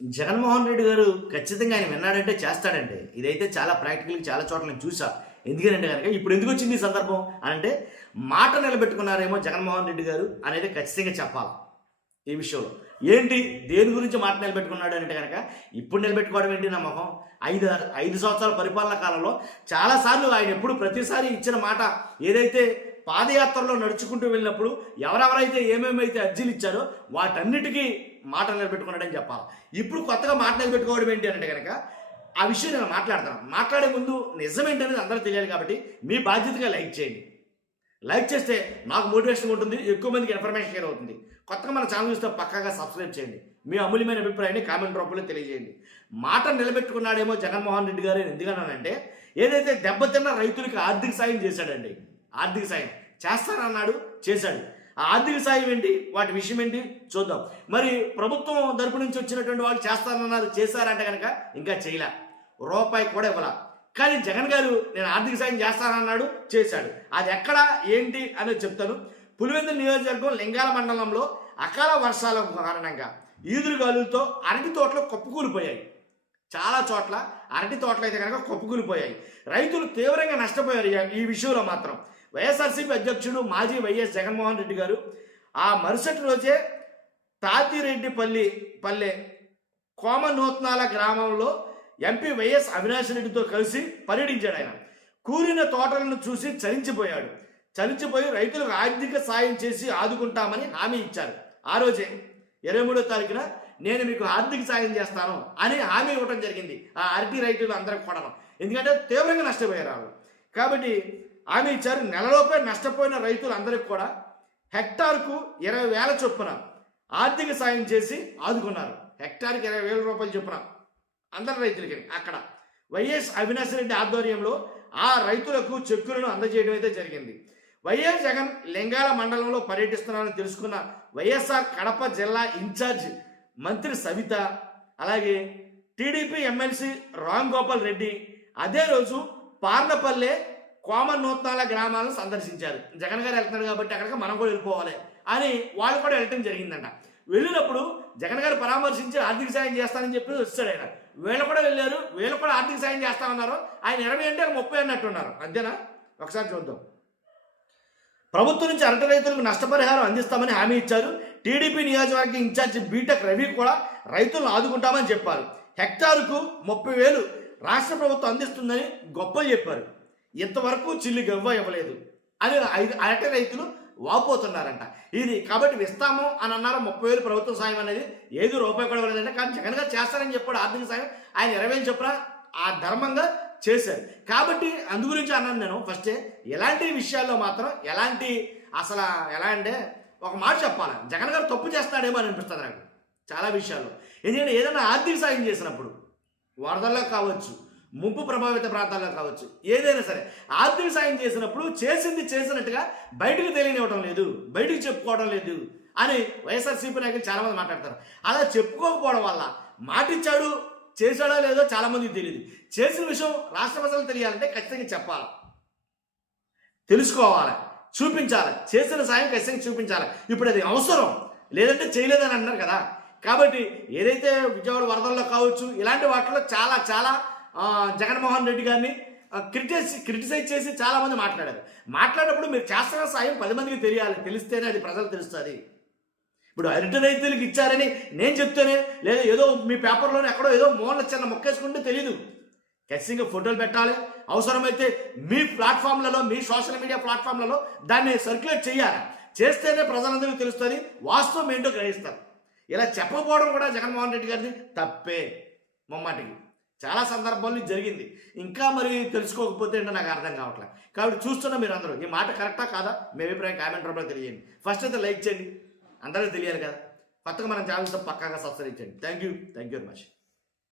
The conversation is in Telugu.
జగన్మోహన్ రెడ్డి గారు ఖచ్చితంగా ఆయన విన్నాడంటే చేస్తాడండి. ఇదైతే చాలా ప్రాక్టికల్‌గా చాలా చోట్ల నేను చూసా. ఎందుకనంటే గనక ఇప్పుడు ఎందుకొచ్చింది ఈ సందర్భం అనంటే, మాట నిలబెట్టుకున్నారేమో జగన్మోహన్ రెడ్డి గారు అనేది ఖచ్చితంగా చెప్పాలి ఈ విషయంలో. ఏంటి దేని గురించి మాట నిలబెట్టుకున్నాడు అంటే గనక, ఇప్పుడు నిలబెట్టుకోవడం ఏంటి నా మొహం? 5 సంవత్సరాల పరిపాలన కాలంలో చాలా సార్లు ఆయన ఎప్పుడు ప్రతిసారి ఇచ్చిన మాట ఏదైతే పాదయాత్రలో నడుచుకుంటూ వెళ్ళినప్పుడు ఎవరెవరైతే ఏమేమైతే అర్జీలు ఇచ్చారో వాటన్నిటికీ మాట నిలబెట్టుకున్నాడని చెప్పాలి. ఇప్పుడు కొత్తగా మాట నిలబెట్టుకోవడం ఏంటి అంటే కనుక ఆ విషయం నేను మాట్లాడతాను. మాట్లాడే ముందు నిజమేంటనేది అందరూ తెలియాలి కాబట్టి మీ బాధ్యతగా లైక్ చేయండి. లైక్ చేస్తే నాకు మోటివేషన్ ఉంటుంది, ఎక్కువ మందికి ఇన్ఫర్మేషన్ షేర్ అవుతుంది. కొత్తగా మన ఛానల్ చూస్తే పక్కాగా సబ్స్క్రైబ్ చేయండి. మీ అమూల్యమైన అభిప్రాయాన్ని కామెంట్ రూపంలో తెలియజేయండి. మాట నిలబెట్టుకున్నాడేమో జగన్మోహన్ రెడ్డి గారు ఎందుకన్నానంటే, ఏదైతే దెబ్బతిన్న రైతులకు ఆర్థిక సాయం చేశాడండి, ఆర్థిక సాయం చేస్తానన్నాడు, చేశాడు. ఆ ఆర్థిక సాయం ఏంటి, వాటి విషయం ఏంటి చూద్దాం. మరి ప్రభుత్వం తరపు నుంచి వచ్చినటువంటి వాళ్ళు చేస్తానన్నారు, చేశారంటే కనుక ఇంకా చేయలే, రూపాయి కూడా ఇవ్వాల. కానీ జగన్ గారు నేను ఆర్థిక సాయం చేస్తానన్నాడు, చేశాడు. అది ఎక్కడ ఏంటి అనేది చెప్తాను. పులివెందుల నియోజకవర్గం లింగాల మండలంలో అకాల వర్షాల కారణంగా ఈదురుగాలులతో అరటి తోటలు కుప్పకూలిపోయాయి. చాలా చోట్ల అరటి తోటలు అయితే కనుక కుప్పకూలిపోయాయి. రైతులు తీవ్రంగా నష్టపోయారు. ఈ విషయంలో మాత్రం వైఎస్ఆర్సీపీ అధ్యక్షుడు మాజీ వైఎస్ జగన్మోహన్ రెడ్డి గారు ఆ మరుసటి రోజే పల్లె కోమనూత్నాల గ్రామంలో ఎంపీ వైఎస్ అవినాష్ రెడ్డితో కలిసి పర్యటించాడు. ఆయన కూలిన తోటలను చూసి చలించిపోయి రైతులకు ఆర్థిక సాయం చేసి ఆదుకుంటామని హామీ ఇచ్చారు. ఆ రోజే 23వ తారీఖున నేను మీకు ఆర్థిక సాయం చేస్తాను అని హామీ ఇవ్వడం జరిగింది ఆ అరటి రైతులు అందరికి కూడా. ఎందుకంటే తీవ్రంగా నష్టపోయారు వాళ్ళు కాబట్టి హామీ ఇచ్చారు. నెలలోపే నష్టపోయిన రైతులందరికీ కూడా హెక్టార్కు 20,000 చొప్పున ఆర్థిక సాయం చేసి ఆదుకున్నారు. హెక్టార్కి 20,000 రూపాయలు చొప్పున అందరి రైతులకి అక్కడ వైఎస్ అవినాష్ రెడ్డి ఆధ్వర్యంలో ఆ రైతులకు చెక్కులను అందజేయడం అయితే జరిగింది. వైఎస్ జగన్ లింగాల మండలంలో పర్యటిస్తున్నారని తెలుసుకున్న వైఎస్ఆర్ కడప జిల్లా ఇన్ఛార్జ్ మంత్రి సవిత, అలాగే టీడీపీ ఎమ్మెల్సీ రామ్ గోపాల్ రెడ్డి అదే రోజు పార్నపల్లె కోమనూత్నాల గ్రామాలను సందర్శించారు. జగన్ గారు వెళ్తున్నారు కాబట్టి అక్కడికి మనం కూడా వెళ్ళిపోవాలి అని వాళ్ళు కూడా వెళ్ళటం జరిగిందంట. వెళ్ళినప్పుడు జగన్ గారు పరామర్శించి ఆర్థిక సాయం చేస్తానని చెప్పి వచ్చాడు. ఆయన వీళ్ళు కూడా వెళ్ళారు, వీళ్ళు కూడా ఆర్థిక సాయం చేస్తామన్నారు. ఆయన 20 అంటే 30 అన్నట్టున్నారు. అంతేనా? ఒకసారి చూద్దాం. ప్రభుత్వం నుంచి అరటి రైతులకు నష్టపరిహారం అందిస్తామని హామీ ఇచ్చారు. టీడీపీ నియోజకవర్గ ఇన్ఛార్జి బీటెక్ రవి కూడా రైతులను ఆదుకుంటామని చెప్పారు. హెక్టారుకు 30,000 రాష్ట్ర ప్రభుత్వం అందిస్తుందని గొప్పలు చెప్పారు. ఇంతవరకు చిల్లి గవ్వ ఇవ్వలేదు అని అరటి రైతులు వాపోతున్నారంట. ఇది కాబట్టి ఇస్తాము అని అన్నారు. 30,000 ప్రభుత్వ సాయం అనేది ఏది రూపాయి కూడా ఇవ్వలేదంటే. కానీ జగన్ గారు చేస్తారని చెప్పాడు ఆర్థిక సాయం. ఆయన 20 చొప్పున ఆ ధర్మంగా చేశారు. కాబట్టి అందు గురించి అన్నాను నేను ఫస్టే. ఎలాంటి విషయాల్లో మాత్రం అసలు ఎలా అంటే ఒక మాట చెప్పాలి, జగన్ గారు తప్పు చేస్తున్నాడేమో అని అనిపిస్తుంది నాకు చాలా విషయాల్లో. ఎందుకంటే ఏదైనా ఆర్థిక సాయం చేసినప్పుడు వరదల్లో కావచ్చు, ముంపు ప్రభావిత ప్రాంతాల్లో కావచ్చు, ఏదైనా సరే ఆర్థిక సాయం చేసినప్పుడు చేసింది చేసినట్టుగా బయటకు తెలియనివ్వడం లేదు, బయటకు చెప్పుకోవడం లేదు అని వైఎస్ఆర్సీపీ నాయకులు చాలామంది మాట్లాడతారు. అలా చెప్పుకోకపోవడం వల్ల మాటిచ్చాడు, చేశాడో లేదో చాలామందికి తెలియదు. చేసిన విషయం రాష్ట్ర ప్రజలకు తెలియాలంటే ఖచ్చితంగా చెప్పాలి, తెలుసుకోవాలి, చూపించాలి. చేసిన సాయం ఖచ్చితంగా చూపించాలి. ఇప్పుడు అది అవసరం, లేదంటే చేయలేదని అంటున్నారు కదా. కాబట్టి ఏదైతే విజయవాడ వరదల్లో కావచ్చు ఇలాంటి వాటిలో చాలా జగన్మోహన్ రెడ్డి గారిని క్రిటిసైజ్ చేసి చాలామంది మాట్లాడినప్పుడు మీరు చేస్తున్న సాయం 10 మందికి తెలియాలి, తెలిస్తేనే అది ప్రజలు తెలుస్తుంది. ఇప్పుడు అరటి రైతులకు ఇచ్చారని నేను చెప్తేనే, లేదా ఏదో మీ పేపర్లోనే ఎక్కడో ఏదో మోన చిన్న మొక్కేసుకుంటే తెలీదు. ఖచ్చితంగా ఫోటోలు పెట్టాలి. అవసరమైతే మీ ప్లాట్ఫామ్లలో, మీ సోషల్ మీడియా ప్లాట్ఫామ్లలో దాన్ని సర్క్యులేట్ చేయాలి. చేస్తేనే ప్రజలందరికీ తెలుస్తుంది, వాస్తవం ఏంటో గ్రహిస్తారు. ఇలా చెప్పకపోవడం కూడా జగన్మోహన్ రెడ్డి గారిది తప్పే మొమ్మాటికి. చాలా సందర్భాల్లో జరిగింది. ఇంకా మరి తెలుసుకోకపోతే ఏంటో నాకు అర్థం కావట్లేదు. కాబట్టి చూస్తున్నా మీరు అందరూ ఈ మాట కరెక్టా కాదా మీ అభిప్రాయం కామెంట్ రూపంలో తెలియజేయండి. ఫస్ట్ అయితే లైక్ చేయండి, అందరికీ తెలియాలి కదా. కొత్తగా మనం ఛానల్తో పక్కాగా సబ్స్క్రైబ్ చేయండి. Thank you very much.